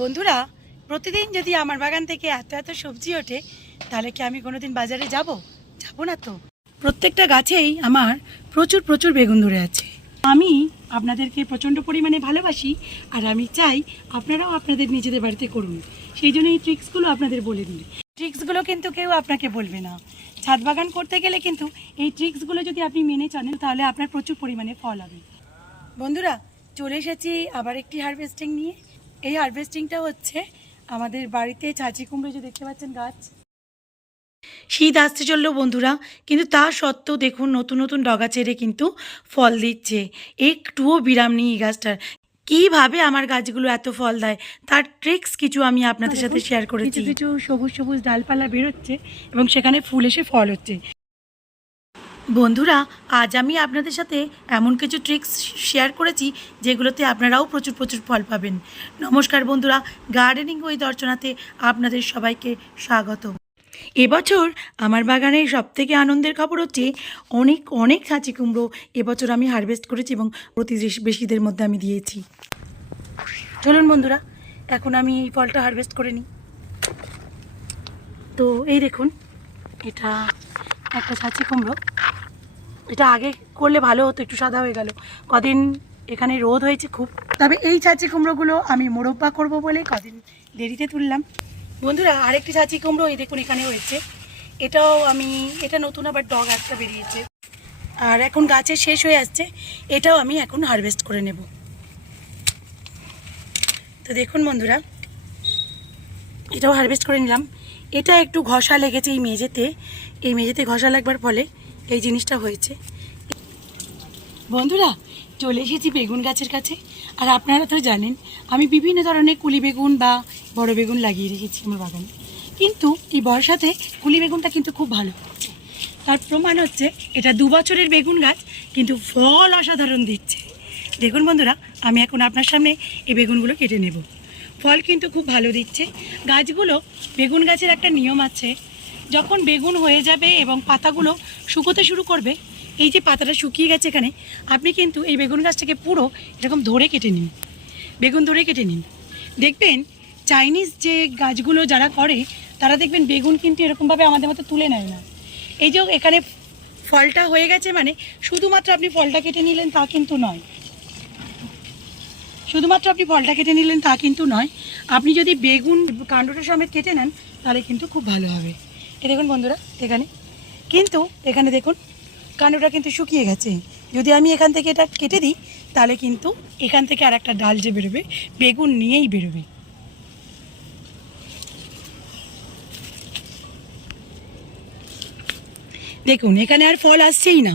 বন্ধুরা, প্রতিদিন যদি আমার বাগান থেকে এত এত সবজি ওঠে, তাহলে কি আমি কোনোদিন বাজারে যাব? যাব না তো। প্রত্যেকটা গাছেই আমার প্রচুর প্রচুর বেগুন ধরে আছে। আমি আপনাদেরকে প্রচণ্ড পরিমাণে ভালোবাসি আর আমি চাই আপনারাও আপনাদের নিজেদের বাড়িতে করুন। সেই জন্য এই ট্রিক্সগুলো আপনাদের বলে দিই। ট্রিক্সগুলো কিন্তু কেউ আপনাকে বলবে না। ছাদ বাগান করতে গেলে কিন্তু এই ট্রিক্সগুলো যদি আপনি মেনে চলেন, তাহলে আপনার প্রচুর পরিমাণে ফল হবে। বন্ধুরা, চলে এসেছি আবার একটি হারভেস্টিং নিয়ে। এই হারভেস্টিংটা হচ্ছে আমাদের বাড়িতে ছাঁচি কুমড়ো যে দেখতে পাচ্ছেন গাছ। শীত আসতে চলল বন্ধুরা কিন্তু তা সত্ত্বেও দেখুন নতুন নতুন ডগা ছেড়ে কিন্তু ফল দিচ্ছে। একটুও বিরাম নেই এই গাছটার। কীভাবে আমার গাছগুলো এত ফল দেয় তার ট্রিক্স কিছু আমি আপনাদের সাথে শেয়ার করেছি। কিছু কিছু সবুজ সবুজ ডালপালা বেরোচ্ছে এবং সেখানে ফুল এসে ফল হচ্ছে। বন্ধুরা, আজ আমি আপনাদের সাথে এমন কিছু ট্রিক্স শেয়ার করেছি যেগুলোতে আপনারাও প্রচুর প্রচুর ফল পাবেন। নমস্কার বন্ধুরা গার্ডেনিং ওই দর্শনাতে আপনাদের সবাইকে স্বাগত এবছর আমার বাগানের সবথেকে আনন্দের খবর হচ্ছে, অনেক অনেক ছাঁচি কুমড়ো এবছর আমি হারভেস্ট করেছি এবং প্রতিবেশীদের মধ্যে আমি দিয়েছি। চলুন বন্ধুরা, এখন আমি এই ফলটা হারভেস্ট করে নিই। তো এই দেখুন, এটা একটা ছাঁচি কুমড়ো। এটা আগে করলে ভালো হতো একটু সাদা হয়ে গেল। কদিন এখানে রোদ হয়েছে খুব। তবে এই ছাঁচি কুমড়োগুলো আমি মোরব্বা করব বলে কদিন দেরিতে তুললাম। বন্ধুরা আরেকটি ছাঁচি কুমড়ো এই দেখুন এখানে হয়েছে এটাও আমি এটা নতুন আবার ডগ একটা বেরিয়েছে। আর এখন গাছে শেষ হয়ে আসছে এটাও আমি এখন হারভেস্ট করে নেব। তো দেখুন বন্ধুরা এটাও হারভেস্ট করে নিলাম। এটা একটু ঘষা লেগেছে এই মেঝেতে। এই মেঝেতে ঘষা লাগবার ফলে এই জিনিসটা হয়েছে। বন্ধুরা, চলে এসেছি বেগুন গাছের কাছে। আর আপনারা তো জানেন, আমি বিভিন্ন ধরনের কুলি বেগুন বা বড় বেগুন লাগিয়ে রেখেছি আমার বাগানে। কিন্তু এই বর্ষাতে কুলি বেগুনটা কিন্তু খুব ভালো হচ্ছে। তার প্রমাণ হচ্ছে, এটা দু বছরের বেগুন গাছ, কিন্তু ফল অসাধারণ দিচ্ছে। দেখুন বন্ধুরা, আমি এখন আপনার সামনে এই বেগুনগুলো কেটে নেব। ফল কিন্তু খুব ভালো দিচ্ছে। গাছগুলো বেগুন গাছের একটা নিয়ম আছে যখন বেগুন হয়ে যাবে এবং পাতাগুলো শুকোতে শুরু করবে, এই যে পাতাটা শুকিয়ে গেছে এখানে, আপনি কিন্তু এই বেগুন গাছটাকে পুরো এরকম ধরে কেটে নিন। বেগুন ধরে কেটে নিন। দেখবেন চাইনিজ যে গাছগুলো যারা করে, তারা দেখবেন বেগুন কিন্তু এরকমভাবে আমাদের মতো তুলে নেয় না। এই যে এখানে ফলটা হয়ে গেছে মানে শুধুমাত্র আপনি ফলটা কেটে নিলেন তা কিন্তু নয়। শুধুমাত্র আপনি ফলটা কেটে নিলেন তা কিন্তু নয়। আপনি যদি বেগুন কাণ্ডটা সমেত কেটে নেন, তাহলে কিন্তু খুব ভালো হবে। এ দেখুন বন্ধুরা, এখানে। কিন্তু এখানে দেখুন, কাণ্ডটা কিন্তু শুকিয়ে গেছে। যদি আমি এখান থেকে এটা কেটে দিই, তাহলে কিন্তু এখান থেকে আর একটা ডাল যে বেরোবে, বেগুন নিয়েই বেরোবে। দেখুন, এখানে আর ফল আসছেই না।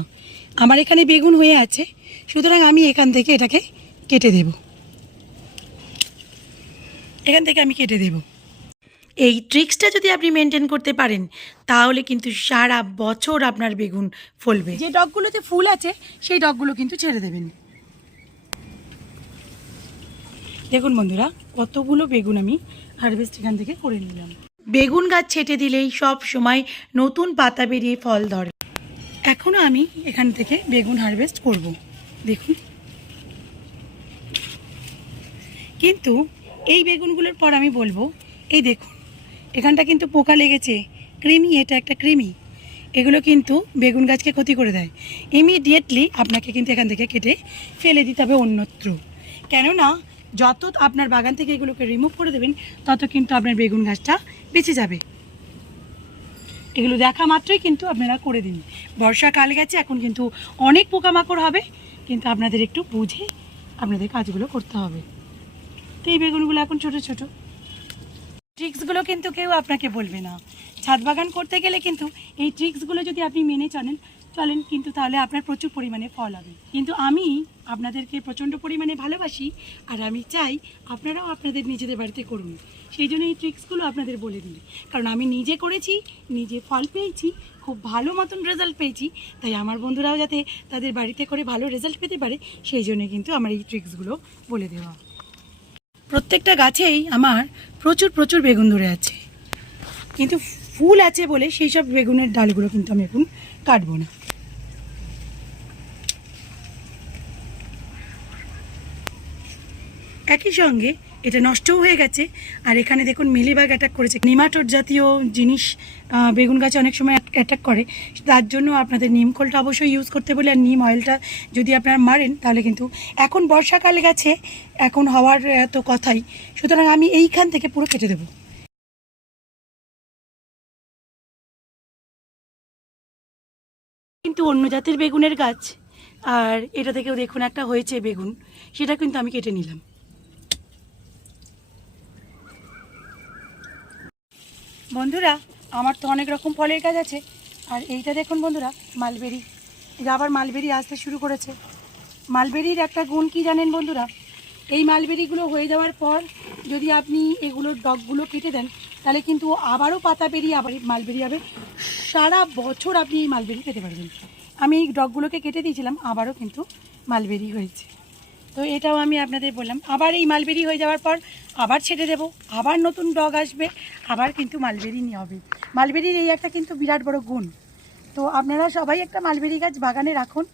আমার এখানে বেগুন হয়ে আছে, সুতরাং আমি এখান থেকে এটাকে কেটে দেব। এখান থেকে আমি কেটে দেব। এই ট্রিক্সটা যদি আপনি মেনটেন করতে পারেন তাহলে কিন্তু সারা বছর আপনার বেগুন ফলবে। যে ডগগুলোতে ফুল আছে সেই ডগগুলো কিন্তু ছেড়ে দেবেন। দেখুন বন্ধুরা কতগুলো বেগুন আমি হারভেস্ট এখান থেকে করে নিলাম। বেগুন গাছ ছেটে দিলেই সব সময় নতুন পাতা বেরিয়ে ফল ধরে। এখনও আমি এখান থেকে বেগুন হারভেস্ট করব দেখুন। কিন্তু এই বেগুনগুলোর পর আমি বলব এই দেখুন এখানটা কিন্তু পোকা লেগেছে। ক্রিমি, এটা একটা ক্রিমি। এগুলো কিন্তু বেগুন গাছকে ক্ষতি করে দেয়। ইমিডিয়েটলি আপনাকে কিন্তু এখান থেকে কেটে ফেলে দিতে হবে অন্যত্র। কেননা, যত আপনার বাগান থেকে এগুলোকে রিমুভ করে দেবেন, তত কিন্তু আপনার বেগুন গাছটা বেঁচে যাবে। এগুলো দেখা মাত্রই কিন্তু আপনারা করে দিন। বর্ষাকাল গেছে, এখন কিন্তু অনেক পোকামাকড় হবে, কিন্তু আপনাদের একটু বুঝে আপনাদের কাজগুলো করতে হবে। তো এই বেগুনগুলো এখন ছোট ছোট। ট্রিক্সগুলো কিন্তু কেউ আপনাকে বলবে না। ছাদ বাগান করতে গেলে কিন্তু এই ট্রিক্সগুলো যদি আপনি মেনে চলেন চলেন কিন্তু তাহলে আপনার প্রচুর পরিমাণে ফল হবে। কিন্তু আমি আপনাদেরকে প্রচণ্ড পরিমাণে ভালোবাসি আর আমি চাই আপনারাও আপনাদের নিজেদের বাড়িতে করুন। সেই জন্য এই ট্রিক্সগুলো আপনাদের বলে দিই কারণ আমি নিজে করেছি, নিজে ফল পেয়েছি, খুব ভালো মতন রেজাল্ট পেয়েছি, তাই আমার বন্ধুরাও যাতে তাদের বাড়িতে করে ভালো রেজাল্ট পেতে পারে, সেই জন্য কিন্তু আমার এই ট্রিক্সগুলো বলে দেওয়া। প্রত্যেকটা গাছেই আমার প্রচুর প্রচুর বেগুন ধরে আছে। কিন্তু ফুল আছে বলে সেই সব বেগুনের ডালগুলো কিন্তু আমি এখন কাটবো না। একই সঙ্গে এটা নষ্টও হয়ে গেছে। আর এখানে দেখুন মিলিবাগ অ্যাটাক করেছে। নিমাটোড জাতীয় জিনিস বেগুন গাছে অনেক সময় অ্যাটাক করে। তার জন্য আপনাদের নিম খোলটা অবশ্যই ইউজ করতে বলে। আর নিম অয়েলটা যদি আপনারা মারেন, তাহলে কিন্তু এখন বর্ষাকাল গেছে, এখন হওয়ার তো কথাই। সুতরাং আমি এইখান থেকে পুরো কেটে দেবো। কিন্তু অন্য জাতের বেগুনের গাছ, আর এটা থেকেও দেখুন একটা হয়েছে বেগুন, সেটা কিন্তু আমি কেটে নিলাম। বন্ধুরা, আমার তো অনেক রকম ফলের গাছ আছে। আর এইটা দেখুন বন্ধুরা, মালবেরি। এটা আবার মালবেরি আসতে শুরু করেছে। মালবেরির একটা গুণ কি জানেন বন্ধুরা? এই মালবেরিগুলো হয়ে যাওয়ার পর যদি আপনি এগুলোর ডগগুলো কেটে দেন, তাহলে কিন্তু আবারও পাতা বেরিয়ে আবার মালবেরি হবে। সারা বছর আপনি এই মালবেরি পেতে পারবেন। আমি এই ডগগুলোকে কেটে দিয়েছিলাম, আবারও কিন্তু মালবেরি হয়েছে। তো এটাও আমি আপনাদের বললাম। আবার এই মালবেরি হয়ে যাওয়ার পর আবার ছেড়ে দেবো। আবার নতুন ডগ আসবে, আবার কিন্তু মালবেরি নিয়ে হবে। মালবেরির এই একটা কিন্তু বিরাট বড় গুণ। তো আপনারা সবাই একটা মালবেরি গাছ বাগানে রাখুন,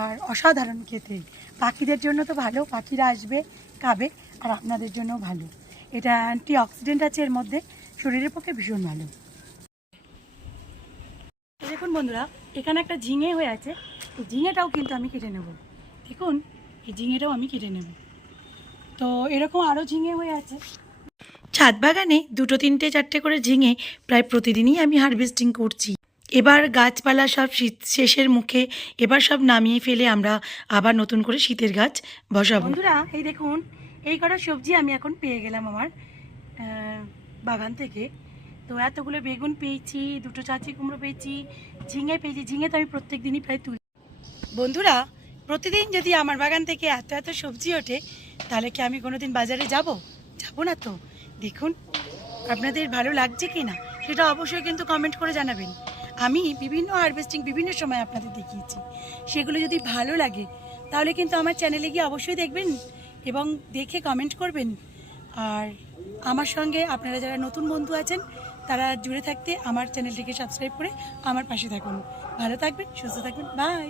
আর অসাধারণ খেতে। পাখিদের জন্য তো ভালো, পাখিরা আসবে, খাবে, আর আপনাদের জন্য ভালো। এটা অ্যান্টি অক্সিডেন্ট আছে এর মধ্যে, শরীরের পক্ষে ভীষণ ভালো। দেখুন বন্ধুরা, এখানে একটা ঝিঙে হয়ে আছে। এই ঝিঙেটাও কিন্তু আমি কেটে নেব। দেখুন এই ঝিঙেটাও আমি কেটে নেব। তো এরকম আরও ঝিঙে হয়ে আছে। ছাদ বাগানে দুটো তিনটে চারটে করে ঝিঙে প্রায় প্রতিদিনই আমি হারভেস্টিং করছি। এবার গাছপালা সব শীত শেষের মুখে এবার সব নামিয়ে ফেলে আমরা আবার নতুন করে শীতের গাছ বসাবো। বন্ধুরা এই দেখুন এই কটা সবজি আমি এখন পেয়ে গেলাম আমার বাগান থেকে। তো এতগুলো বেগুন পেয়েছি দুটো চাচি কুমড়ো পেয়েছি ঝিঙে পেয়েছি। ঝিঙে তো আমি প্রত্যেক দিনই প্রায় তুলি। বন্ধুরা প্রতিদিন যদি আমার বাগান থেকে এত এত সবজি ওঠে, তাহলে কি আমি কোনোদিন বাজারে যাব? যাব না তো। দেখুন, আপনাদের ভালো লাগছে কি না, সেটা অবশ্যই কিন্তু কমেন্ট করে জানাবেন। আমি বিভিন্ন হারভেস্টিং বিভিন্ন সময় আপনাদের দেখিয়েছি। সেগুলো যদি ভালো লাগে, তাহলে কিন্তু আমার চ্যানেলে গিয়ে অবশ্যই দেখবেন এবং দেখে কমেন্ট করবেন। আর আমার সঙ্গে আপনারা যারা নতুন বন্ধু আছেন, তারা জুড়ে থাকতে আমার চ্যানেলটিকে সাবস্ক্রাইব করে আমার পাশে থাকুন। ভালো থাকবেন, সুস্থ থাকবেন বাই